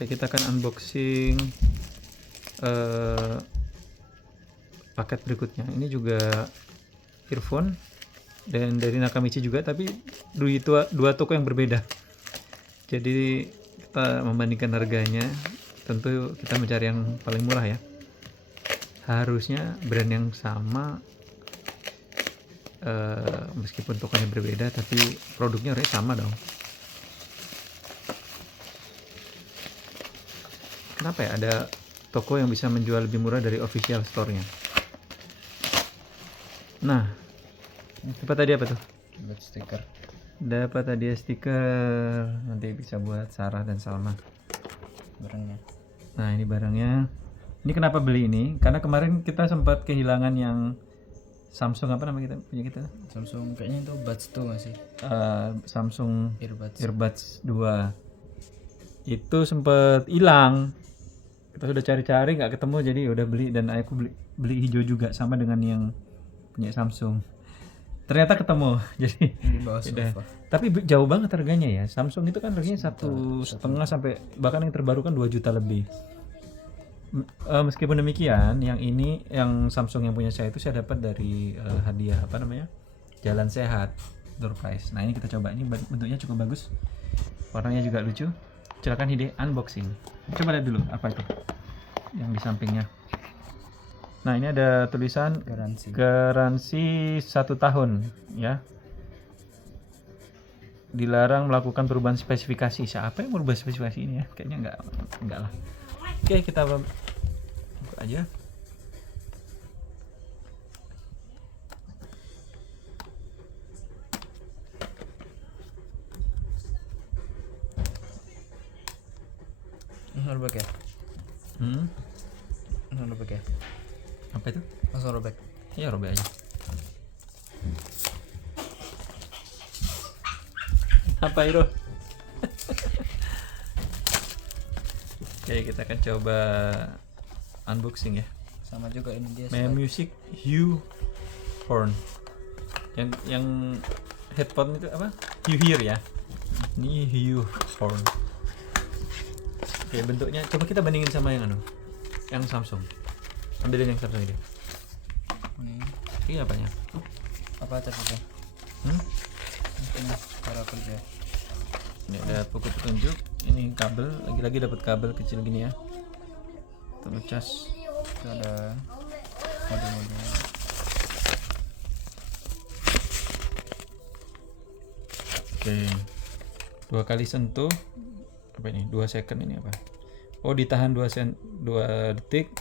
Oke, kita akan unboxing paket berikutnya. Ini juga earphone dan dari Nakamichi juga, tapi dua toko yang berbeda. Jadi kita membandingkan harganya, tentu kita mencari yang paling murah ya. Harusnya brand yang sama, meskipun tokonya berbeda, tapi produknya harusnya sama dong. Kenapa ya ada toko yang bisa menjual lebih murah dari official store-nya? Nah, dapat tadi apa tuh? Buat stiker. Dapat hadiah stiker, nanti bisa buat Sarah dan Salma. Barangnya. Nah, ini barangnya. Ini kenapa beli ini? Karena kemarin kita sempat kehilangan yang Samsung, apa nama kita punya kita? Samsung kayaknya itu Buds 2 nggak sih? Samsung Earbuds. Earbuds 2 itu sempat hilang. Kita sudah cari-cari nggak ketemu, jadi udah beli, dan aku beli hijau juga sama dengan yang punya Samsung. Ternyata ketemu, jadi Di bawah udah. sofa. Tapi jauh banget harganya ya. Samsung itu kan harganya 1,5 sampai bahkan yang terbaru kan 2 juta lebih. Meskipun demikian, yang ini yang Samsung yang punya saya itu saya dapat dari hadiah apa namanya? Jalan Sehat door prize. Nah, ini kita coba, ini bentuknya cukup bagus. Warnanya juga lucu. Silakan Hide unboxing. Coba lihat dulu apa itu yang di sampingnya. Nah, ini ada tulisan garansi 1 tahun ya. Dilarang melakukan perubahan spesifikasi. Siapa yang merubah spesifikasi ini ya? Kayaknya enggak lah. Oke, kita buka aja. Langsung robek ya? Langsung robek ya? Apa itu? Langsung robek. Ya, robek aja. Apa itu? Oke, kita akan coba unboxing ya. Sama juga ini dia. Maya Music Hue Horn. Yang headphone itu apa? Hue Hear ya. Ini Hue Horn. Oke, bentuknya coba kita bandingin sama yang yang Samsung. Ambilin yang Samsung ini. Ini apanya? Apa catnya? Ini cara kerja. Ini ada buku petunjuk. Ini kabel, lagi-lagi dapat kabel kecil gini ya. Untuk cas. Itu ada mode-mode. Oke. 2 kali sentuh. Apa ini? 2 second ini apa? Oh, ditahan 2 detik.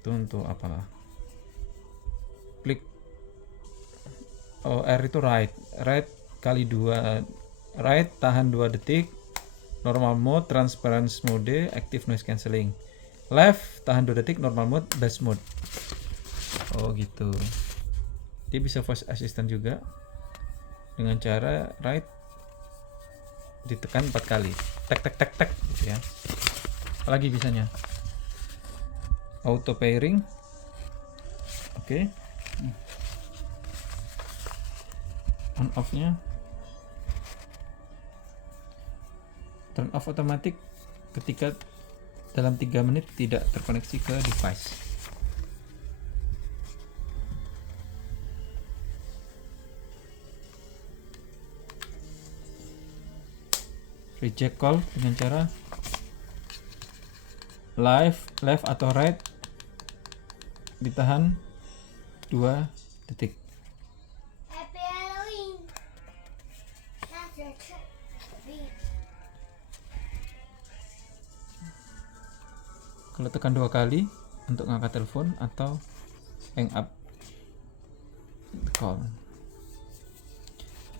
Itu untuk apa? Klik. Oh, R itu right. Right kali 2. Right tahan 2 detik. Normal mode, transparency mode, active noise cancelling. Left tahan 2 detik, normal mode, bass mode. Oh, gitu. Dia bisa voice assistant juga. Dengan cara right ditekan 4 kali. Tek tek tek tek gitu ya. Apalagi bisanya? Auto pairing. Oke. On off nya turn off otomatis ketika dalam 3 menit tidak terkoneksi ke device. Reject call dengan cara left atau right ditahan 2 detik. Happy Halloween. That's your trick. Kalau tekan 2 kali untuk ngangkat telepon atau hang up call.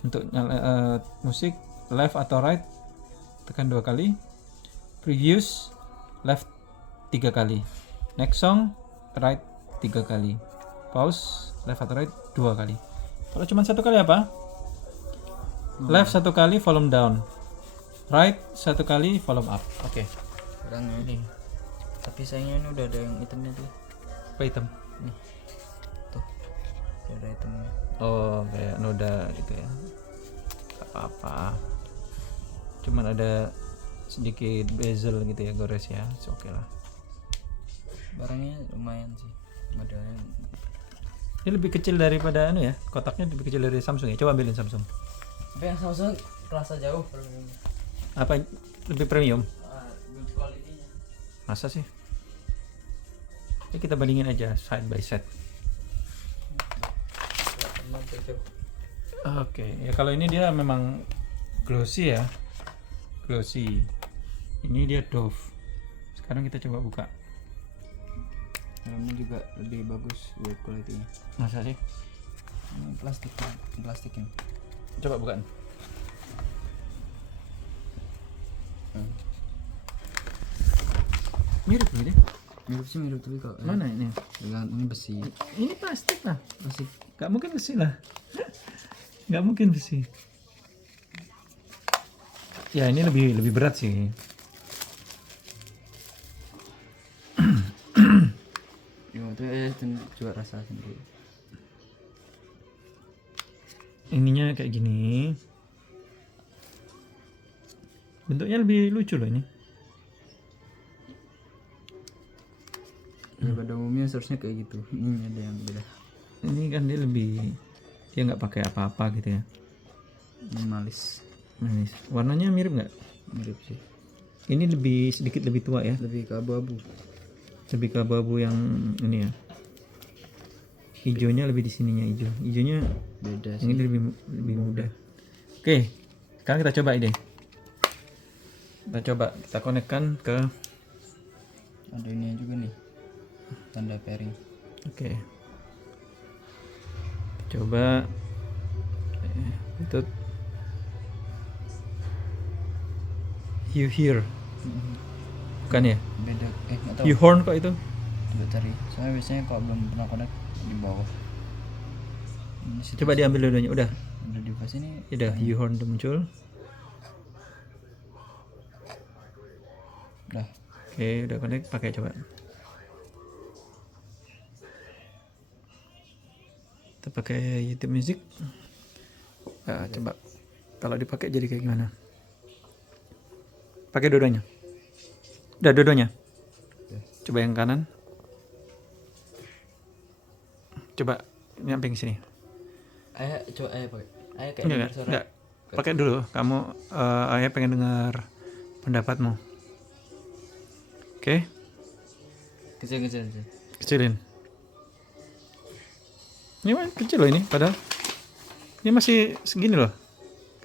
Untuk musik left atau right tekan 2 kali. Previous left 3 kali. Next song right 3 kali. Pause left atau right 2 kali. Kalau cuma 1 kali apa? Left 1 kali volume down. Right 1 kali volume up. Oke. Barangnya ini. Tapi sayangnya ini udah ada yang itemnya tuh. Apa hitam? Nih. Tuh. Udah ada itemnya. Oh, kayak noda gitu ya. Gak apa-apa. cuman ada sedikit bezel gitu ya, gores ya, oke lah. Barangnya lumayan sih, modelnya. Ini lebih kecil daripada ya, kotaknya lebih kecil dari Samsung ya. Coba ambilin Samsung. Tapi yang Samsung kerasa jauh premium. Apa lebih premium? Build quality-nya. Masa sih? Ya kita bandingin aja side by side. Oke, ya kalau ini dia memang glossy ya. Glossy. Ini dia Dove. Sekarang kita coba buka. Dalamnya juga lebih bagus build quality-nya. Masa sih? Ini plastiknya. Coba bukaan. Mirip loh ini. Mirip tapi kok. Mana ini? Ini besi. Ini plastik lah. Plastik. Gak mungkin besi lah. Gak mungkin besi. Ya ini lebih berat sih. Ya, itu juga rasa sendiri. Ininya kayak gini. Bentuknya lebih lucu loh ini. Ya pada umumnya seharusnya kayak gitu. Ini ada yang beda. Ini kan dia nggak pakai apa-apa gitu ya. Minimalis. Manis. Warnanya mirip nggak? Mirip sih. Ini sedikit lebih tua ya. Lebih ke abu-abu. Lebih ke abu-abu yang ini ya. Hijaunya lebih di sininya hijau. Hijaunya Beda yang sih. ini lebih muda. Oke, sekarang kita coba ini. Kita konekkan ke. Ada ini juga nih. Tanda pairing. Oke. Coba. Itu. You hear. Bukan ya? Beda. Nggak tahu. You horn kok itu? Coba cari. Soalnya biasanya kalau belum pernah connect di bawah. Ini situ Coba diambil dua-duanya. Udah. udah di pas ini. Udah, you horn udah muncul. Udah. Oke, udah connect, pakai coba. Kita pakai YouTube Music. Nah, coba kalau dipakai jadi kayak gimana? Pakai dua-duanya. Udah dua-duanya. Coba yang kanan. Coba nyamping sini. Coba pakai. Kayak Enggak, denger suara. enggak. Pakai dulu. Kamu ayah pengen dengar pendapatmu. Oke, Kecil. kecilin. Ini mah kecil loh ini, padahal ini masih segini loh.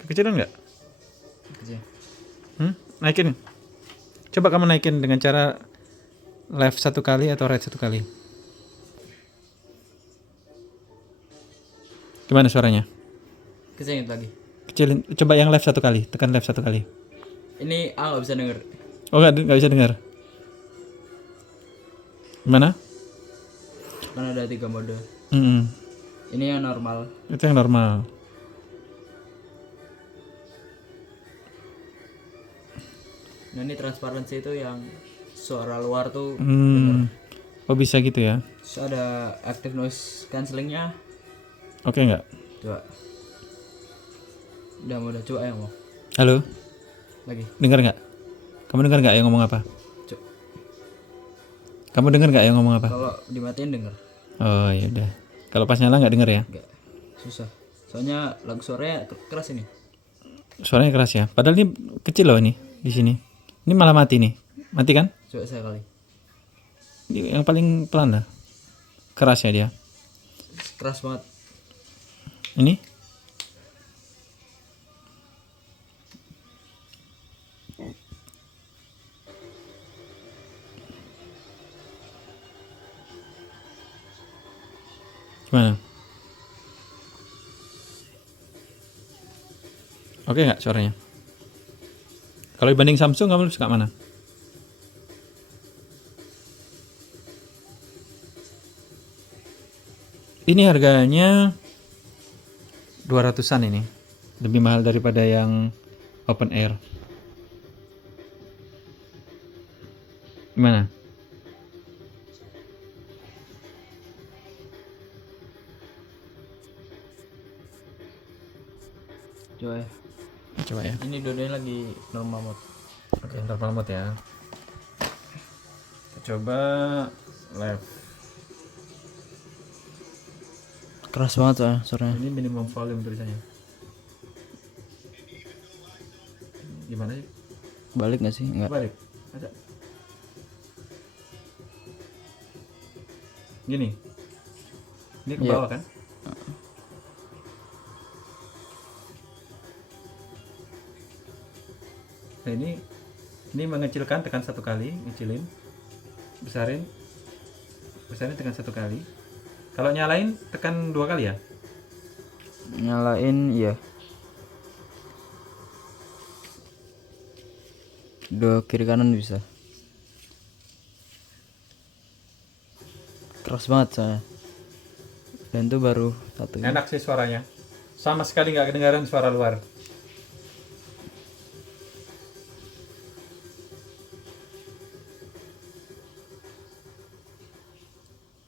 Kekecilan nggak? Kecil. Naikin. Coba kamu naikin dengan cara left 1 kali atau right 1 kali. Gimana suaranya? Kecilin lagi. Kecilin. Coba yang left 1 kali. Tekan left 1 kali. Ini nggak bisa denger. Oh nggak bisa dengar. Gimana? Kan ada 3 mode. Ini yang normal. Itu yang normal. Nah ini transparansi itu yang suara luar tuh. Oh bisa gitu ya? Terus ada active noise cancellingnya. Oke nggak? Coba. Udah coba yang mau. Halo? Lagi. Dengar nggak? Kamu dengar nggak yang ngomong apa? Cuk. Kamu dengar nggak yang ngomong apa? Kalau dimatiin denger. Oh ya udah. Kalau pas nyala nggak denger ya? Enggak. Susah. Soalnya lagu suaranya keras ini. Suaranya keras ya. Padahal ini kecil loh ini di sini. Ini malah mati nih. Mati kan? Coba saya kali. Ini yang paling pelan lah. Keras ya dia. Keras banget. Ini? Gimana? Oke nggak suaranya? Kalau dibanding Samsung kamu suka mana? Ini harganya 200-an ini. Lebih mahal daripada yang open air. Gimana? Coba ya. Coba ya. Ini dua-duanya lagi normal mode. Oke, normal mode ya. Kita coba left. Keras banget soalnya suaranya. Ini minimum volume tulisannya. Gimana sih? Balik nggak sih? Enggak. Balik. Ada. Gini. Ini ke Iya. bawah kan? Nah, ini mengecilkan, tekan 1 kali, ngecilin. Besarin. Besarin tekan 1 kali. Kalau nyalain tekan 2 kali ya? Nyalain iya. Dua kiri kanan bisa. Keras banget soalnya. Dan itu baru satu. Enak sih suaranya. Sama sekali nggak kedengaran suara luar.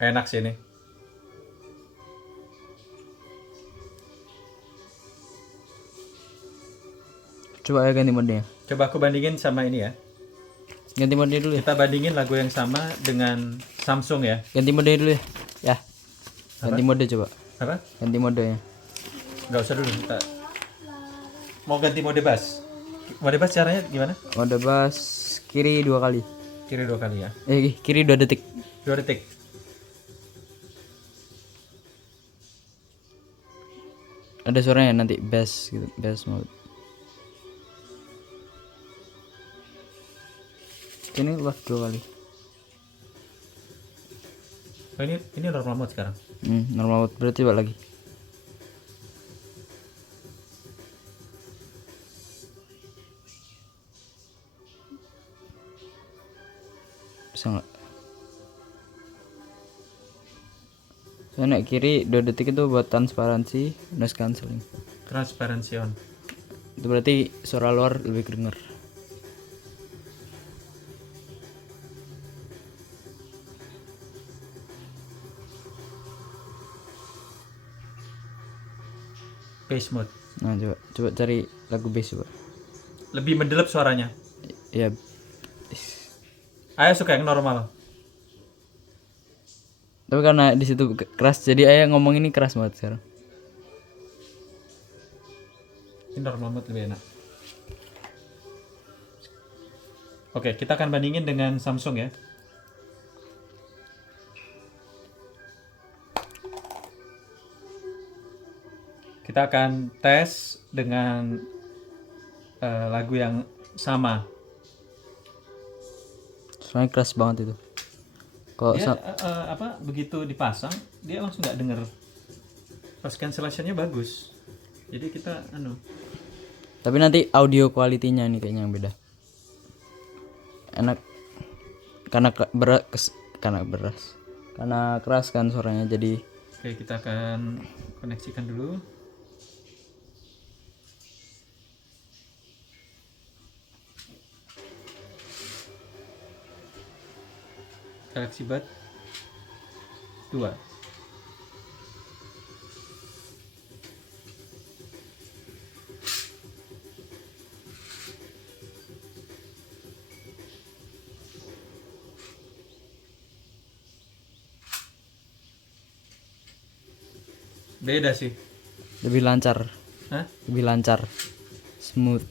Enak sih ini. Coba ya ganti mode-nya. Coba aku bandingin sama ini ya. Ganti mode dulu ya. Kita bandingin lagu yang sama dengan Samsung ya. Ganti mode dulu ya. Ya. Ganti mode coba. Apa? Ganti modenya. Nggak usah dulu. Kita mau ganti mode bass. Mode bass caranya gimana? Mode bass kiri 2 kali. Kiri 2 kali ya. Kiri 2 detik. 2 detik. Ada suaranya nanti bass gitu, bass mode. Ini left 2 kali. Oh, ini normal mode sekarang. Normal mode berarti coba lagi. Bisa nggak? Soalnya kiri 2 detik itu buat transparansi, noise cancelling. Transparency on. Itu berarti suara luar lebih kedenger. Bass mode. Nah, coba cari lagu bass coba. Lebih mendelep suaranya. Ya, Ayah suka yang normal. tapi karena di situ keras jadi ayah ngomong ini keras banget sekarang. Ini normal mode lebih enak. Oke, kita akan bandingin dengan Samsung ya. Kita akan tes dengan lagu yang sama. Soalnya keras banget itu. Kalau Dia begitu dipasang dia langsung nggak denger. Pas cancellationnya bagus. Jadi kita tapi nanti audio quality-nya nih kayaknya yang beda. Enak karena karena keras kan suaranya jadi. Oke, kita akan koneksikan dulu. Galaxy Buds 2. Beda sih. Lebih lancar. Hah? Lebih lancar. Smooth.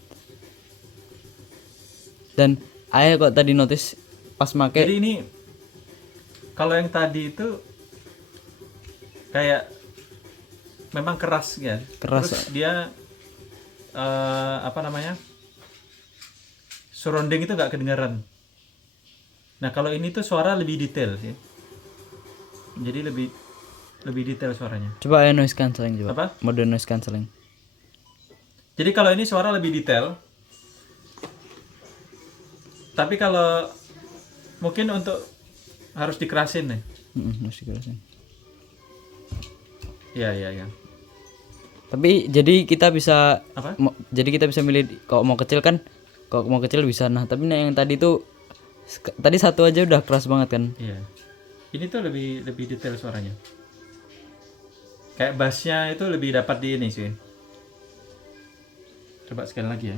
Dan ayah kok tadi notice pas make. Jadi ini kalau yang tadi itu kayak memang keras ya. Keras. Terus dia surrounding itu nggak kedengaran. Nah kalau ini tuh suara lebih detail sih. Jadi lebih detail suaranya. Coba ayah noise cancelling coba. Apa? Mode noise cancelling. Jadi kalau ini suara lebih detail. Tapi kalau mungkin untuk harus dikerasin nih. Harus dikerasin. Iya. Tapi jadi kita bisa Apa? Jadi kita bisa milih kalau mau kecil kan. Kalau mau kecil bisa. Nah, tapi yang tadi tuh tadi satu aja udah keras banget kan. Iya. Ini tuh lebih detail suaranya. Kayak bassnya itu lebih dapat di ini sih. Coba sekali lagi ya.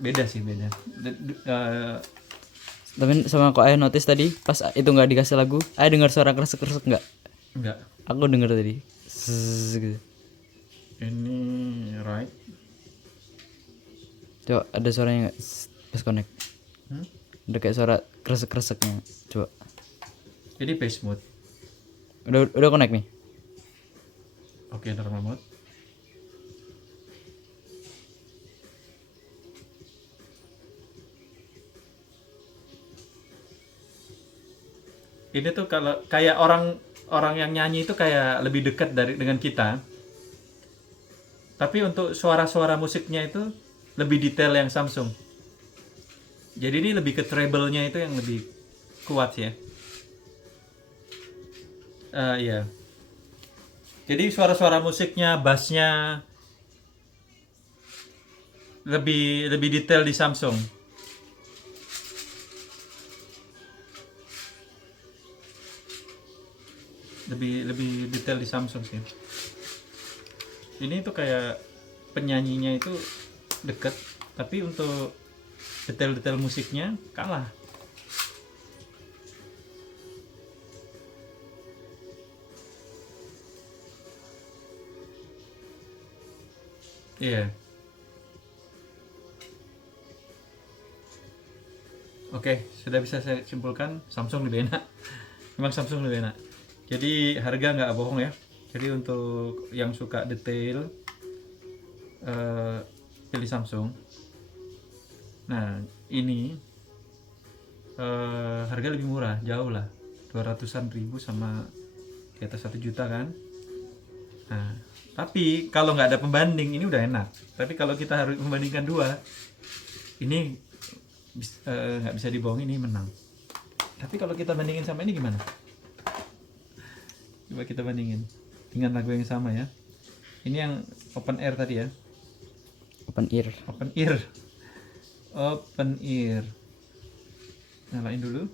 beda sih beda. Tapi sama kok ayah notice tadi pas itu nggak dikasih lagu, ayah dengar suara kresek-kresek nggak? Enggak. Aku dengar tadi. Zzz, gitu. Ini right. Coba ada suaranya nggak? Zzz, pas connect. Ada kayak suara kresek-kreseknya. Coba. Ini bass mode. Udah connect nih. Oke, normal mode. Ini tuh kalau kayak orang yang nyanyi itu kayak lebih dekat dengan kita. Tapi untuk suara-suara musiknya itu lebih detail yang Samsung. Jadi ini lebih ke treble-nya itu yang lebih kuat ya. Iya. Jadi suara-suara musiknya, bassnya lebih detail di Samsung. Lebih detail di Samsung sih. Ini tuh kayak penyanyinya itu deket, tapi untuk detail-detail musiknya kalah. Iya. Oke, sudah bisa saya simpulkan Samsung lebih enak. Memang Samsung lebih enak. Jadi harga nggak bohong ya. Jadi untuk yang suka detail pilih Samsung. Nah ini harga lebih murah, jauh lah, 200-an ribu sama di atas 1 juta kan. Nah, tapi kalau nggak ada pembanding ini udah enak. Tapi kalau kita harus membandingkan dua, ini nggak bisa dibohong, ini menang. Tapi kalau kita bandingin sama ini gimana? Coba kita bandingin dengan lagu yang sama ya. Ini yang open air tadi ya. Open ear. Open ear. Open ear. Nyalain dulu.